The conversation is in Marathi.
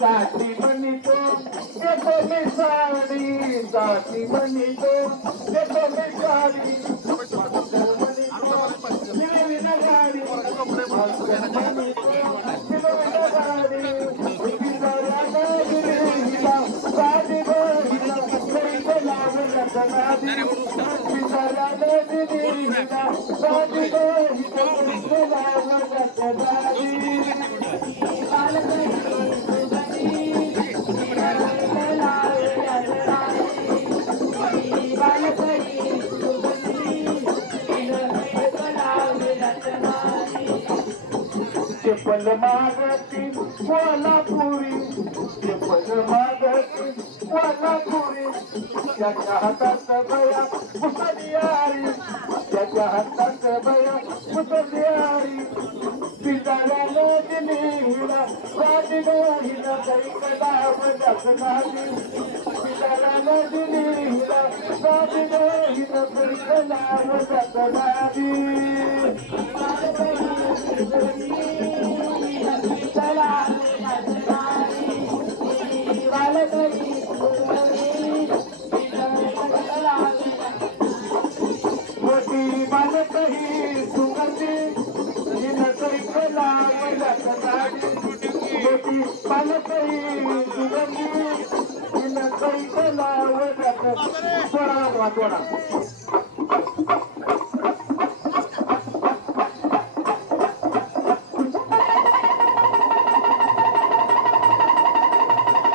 Sati mani to, deko mi sari. Sati mani to, deko mi sari. I'm not going to be able to do that. I'm not going to be able to do that. Sari मागती Kolhapuri चप्पल मागती कोल्हापुरी त्याच्या हातात बया मुसलियारी त्याच्या हातात बया मुसलियारी हिला राजीने हिला कैकला मजाक नाही पिताऱ्याला दिली हिला राजीने हिला कैकला मजाक मोठी बालकही सुगंधी मोठी बालकही सुगंधी हिन कैकला मजाक थोडा वाजवा थोडा